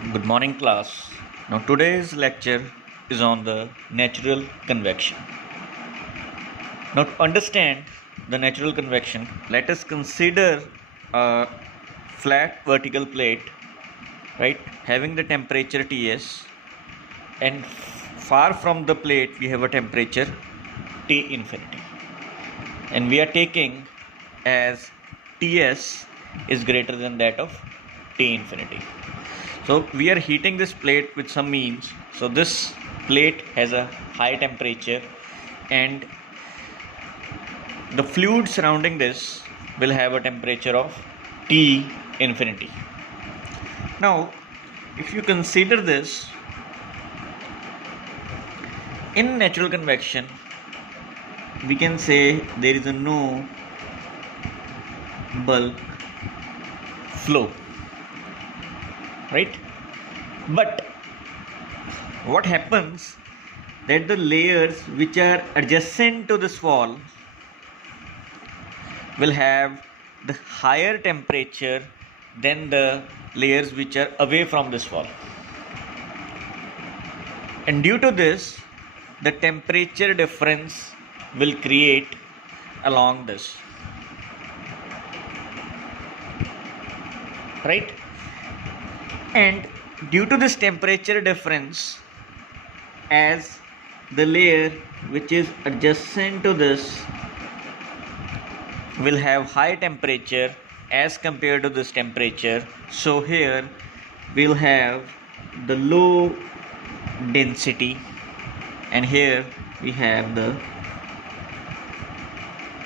Good morning, class. Now, today's lecture is on the natural convection. Now, to understand the natural convection, let us consider a flat vertical plate, right, having the temperature Ts, and far from the plate we have a temperature T infinity, and we are taking as Ts is greater than that of T infinity. So we are heating this plate with some means. So this plate has a high temperature and the fluid surrounding this will have a temperature of T infinity. Now, if you consider this, in natural convection, we can say there is a no bulk flow, right? But what happens that the layers which are adjacent to this wall will have the higher temperature than the layers which are away from this wall, and due to this the temperature difference will create along this, right? And due to this temperature difference, as the layer which is adjacent to this will have high temperature as compared to this temperature, so here we'll have the low density and here we have the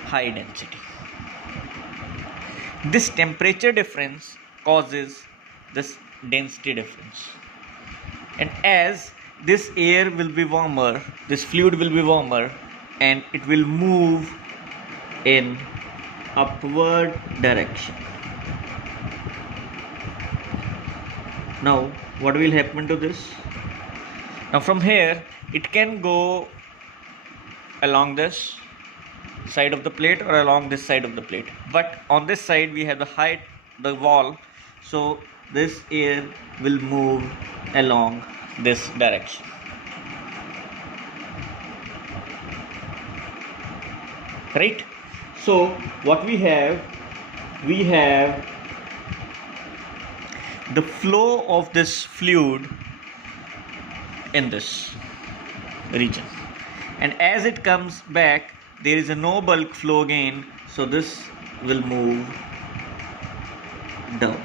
high density. This temperature difference causes this density difference, and as this air will be warmer, this fluid will be warmer, and it will move in upward direction. Now what will happen to this? Now from here it can go along this side of the plate or along this side of the plate, but on this side we have the wall, so this air will move along this direction, right? So what we have the flow of this fluid in this region, and as it comes back there is a no bulk flow again, so this will move down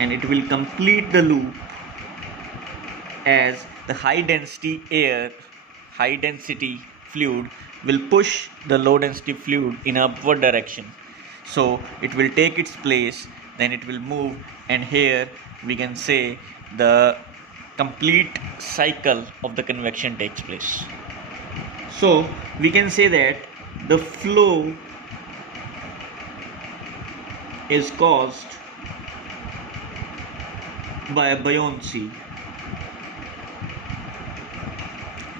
and it will complete the loop as the high density fluid will push the low density fluid in upward direction, so it will take its place, then it will move, and here we can say the complete cycle of the convection takes place. So we can say that the flow is caused by buoyancy,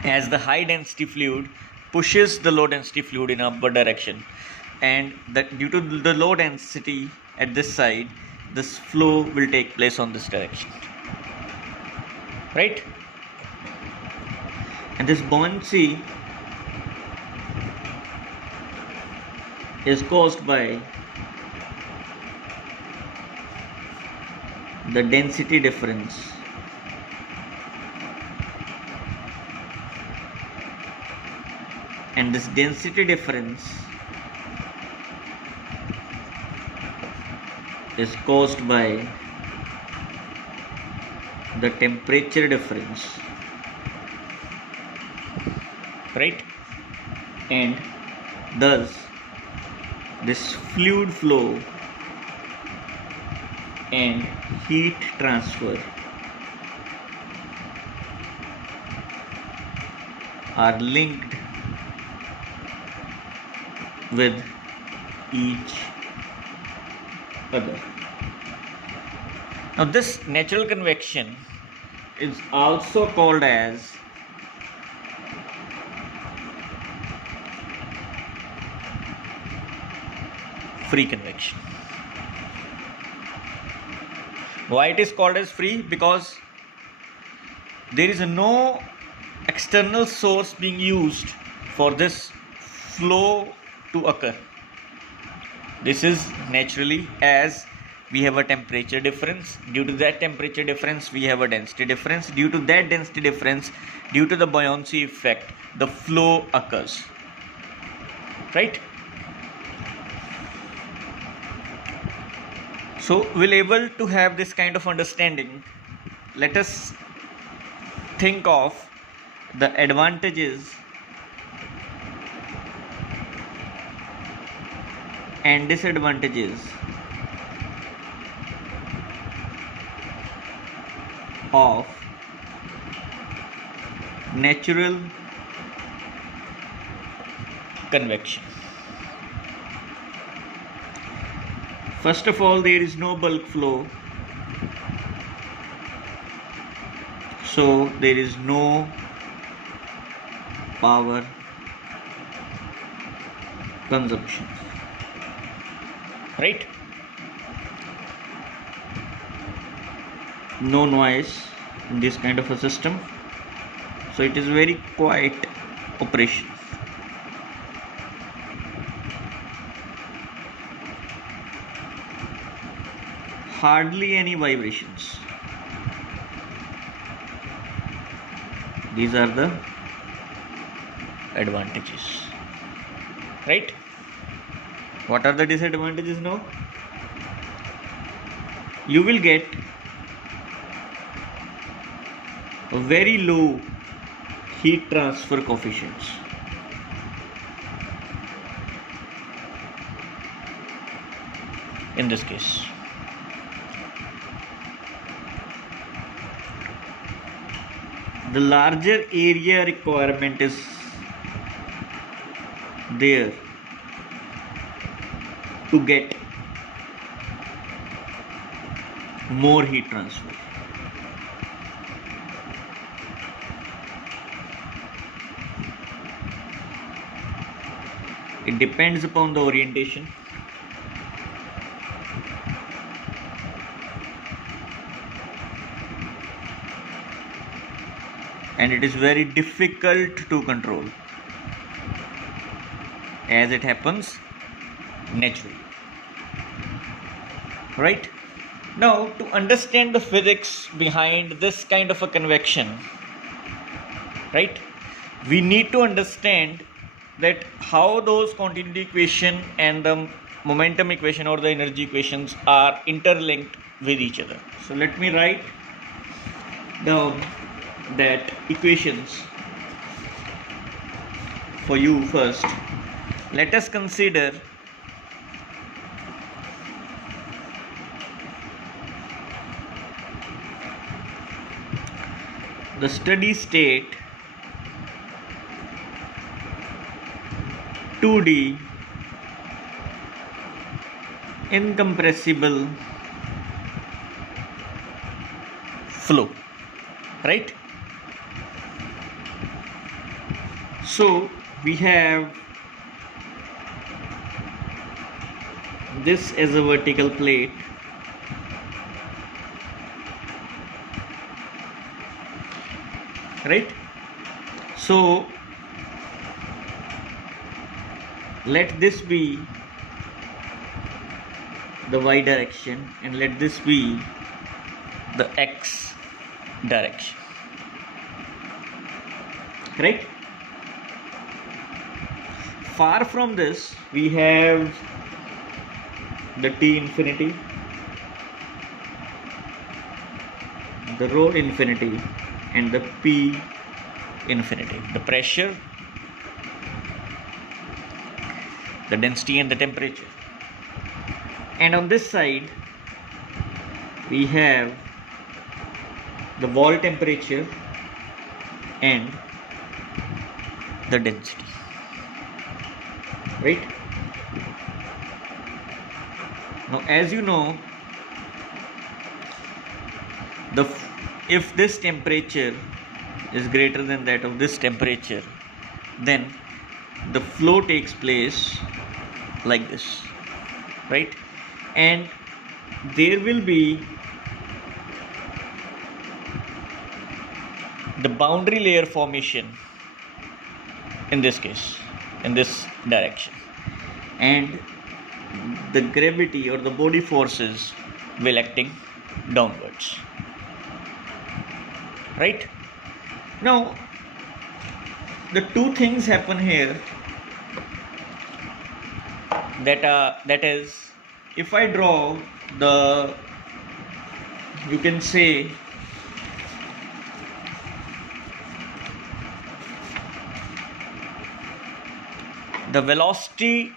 as the high density fluid pushes the low density fluid in upward direction, and that due to the low density at this side, this flow will take place on this direction, right? And this buoyancy is caused by the density difference and this density difference is caused by the temperature difference, right? And thus this fluid flow and heat transfer are linked with each other. Now this natural convection is also called as free convection. Why it is called as free? Because there is no external source being used for this flow to occur. This is naturally, as we have a temperature difference. Due to that temperature difference, we have a density difference. Due to that density difference, due to the buoyancy effect, the flow occurs. Right? So we'll able to have this kind of understanding. Let us think of the advantages and disadvantages of natural convection. First of all, there is no bulk flow, so there is no power consumption, right? No noise in this kind of a system, so it is very quiet operation. Hardly any vibrations. These are the advantages, right? What are the disadvantages now? You will get a very low heat transfer coefficients. In this case, the larger area requirement is there to get more heat transfer. It depends upon the orientation. And it is very difficult to control, as it happens naturally. Right? Now, to understand the physics behind this kind of a convection, right, we need to understand that how those continuity equation and the momentum equation or the energy equations are interlinked with each other. So let me write down that equations for you first. Let us consider the steady state 2D incompressible flow, right? So we have this as a vertical plate, right? So let this be the y direction and let this be the x direction, right? Far from this, we have the T infinity, the rho infinity, and the P infinity. The pressure, the density, and the temperature. And on this side, we have the wall temperature and the density, right? Now, as you know, if this temperature is greater than that of this temperature, then the flow takes place like this, right? And there will be the boundary layer formation in this case, in this direction, and the gravity or the body forces will acting downwards. Right? Now, the two things happen here, that is, if I draw the, you can say, the velocity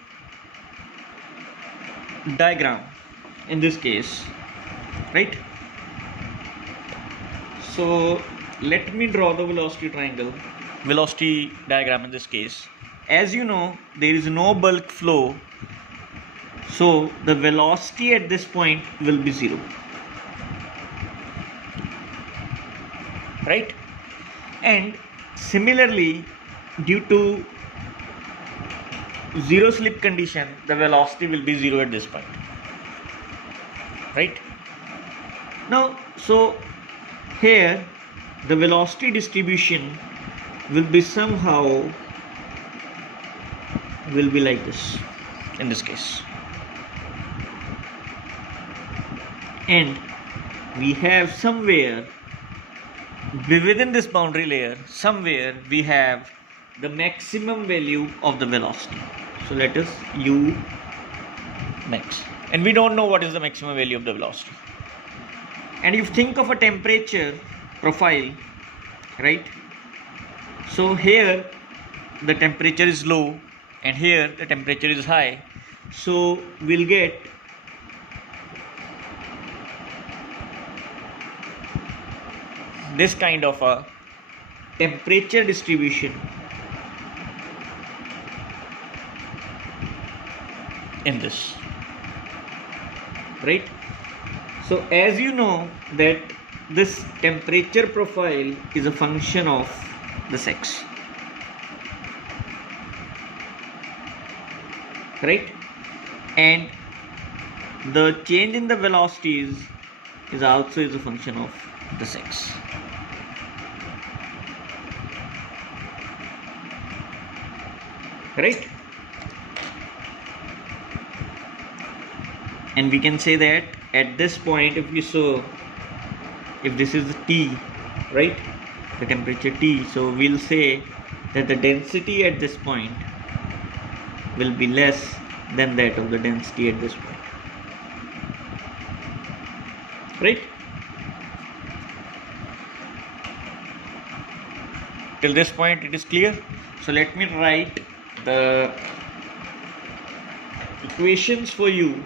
diagram in this case, right? So let me draw the velocity diagram in this case. As you know, there is no bulk flow, so the velocity at this point will be 0, right? And similarly, due to zero slip condition, the velocity will be 0 at this point, right? Now, so here the velocity distribution will be like this in this case, and we have somewhere within this boundary layer, somewhere we have the maximum value of the velocity. So let us u max, and we don't know what is the maximum value of the velocity. And if you think of a temperature profile, right? So here the temperature is low and here the temperature is high, so we'll get this kind of a temperature distribution in this, right? So as you know that this temperature profile is a function of the sex, right? And the change in the velocities is also a function of the sex, right? And we can say that at this point, if this is T, right, the temperature T, so we'll say that the density at this point will be less than that of the density at this point, right? Till this point it is clear. So let me write the equations for you,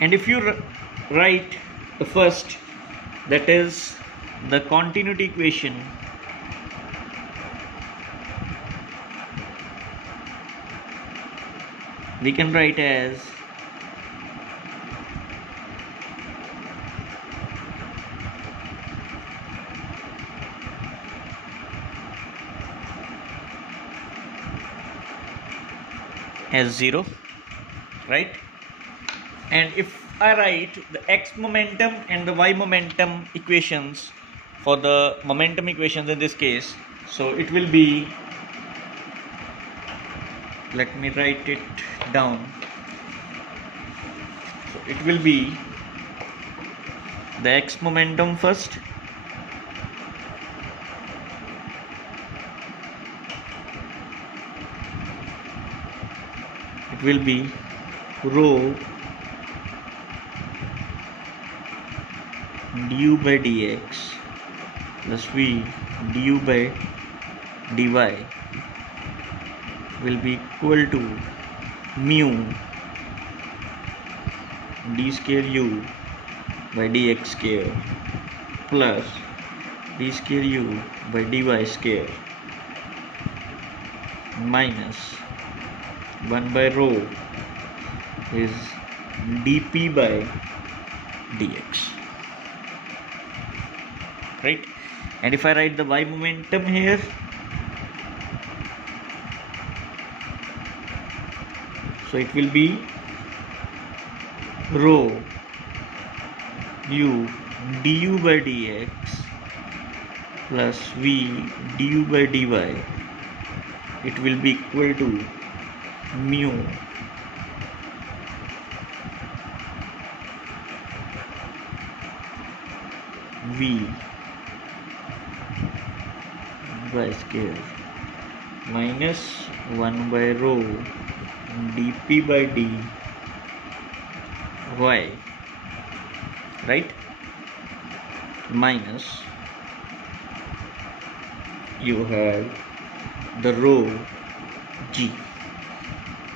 and if you write the first, that is the continuity equation, we can write as as 0, right? And if I write the x momentum and the y momentum equations for the momentum equations in this case, so it will be, let me write it down. So it will be the x momentum first, it will be rho du by dx plus v du by dy will be equal to mu d square u by dx square plus d square u by dy square minus 1 by rho is dp by dx, right? And if I write the y momentum here, so it will be rho u du by dx plus v du by dy, it will be equal to mu v by square minus 1 by rho dp by dy, right, minus you have the rho g,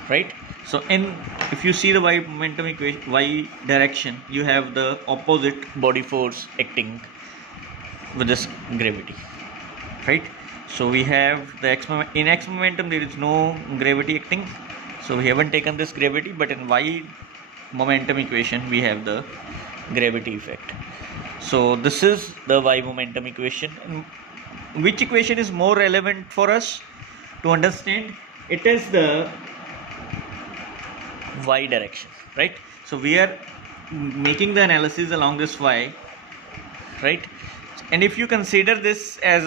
right. So if you see the y momentum equation, y direction, you have the opposite body force acting with this gravity, right. So we have the in x momentum there is no gravity acting, so we haven't taken this gravity, but in y momentum equation we have the gravity effect. So this is the y momentum equation. And which equation is more relevant for us to understand? It is the y direction, right. So we are making the analysis along this y, right. And if you consider this as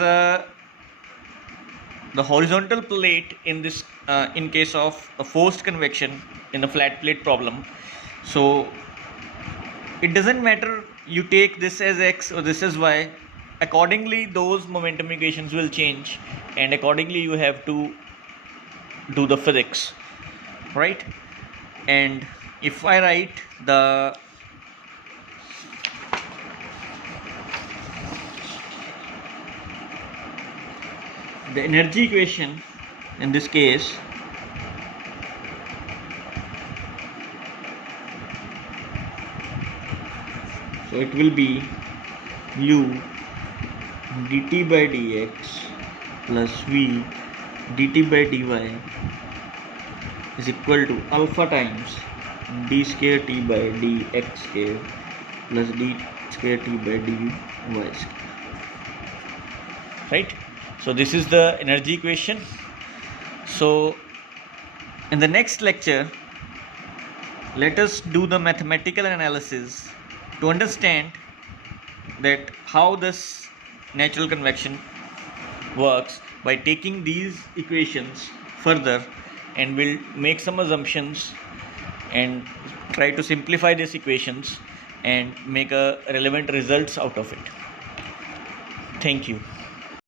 the horizontal plate in this in case of a forced convection in a flat plate problem, so it doesn't matter you take this as x or this as y, accordingly those momentum equations will change, and accordingly you have to do the physics, right. And if I write the energy equation in this case, so it will be u dt by dx plus v dt by dy is equal to alpha times d square t by dx square plus d square t by dy square, right. So this is the energy equation. So in the next lecture, let us do the mathematical analysis to understand that how this natural convection works by taking these equations further, and we'll make some assumptions and try to simplify these equations and make a relevant results out of it. Thank you.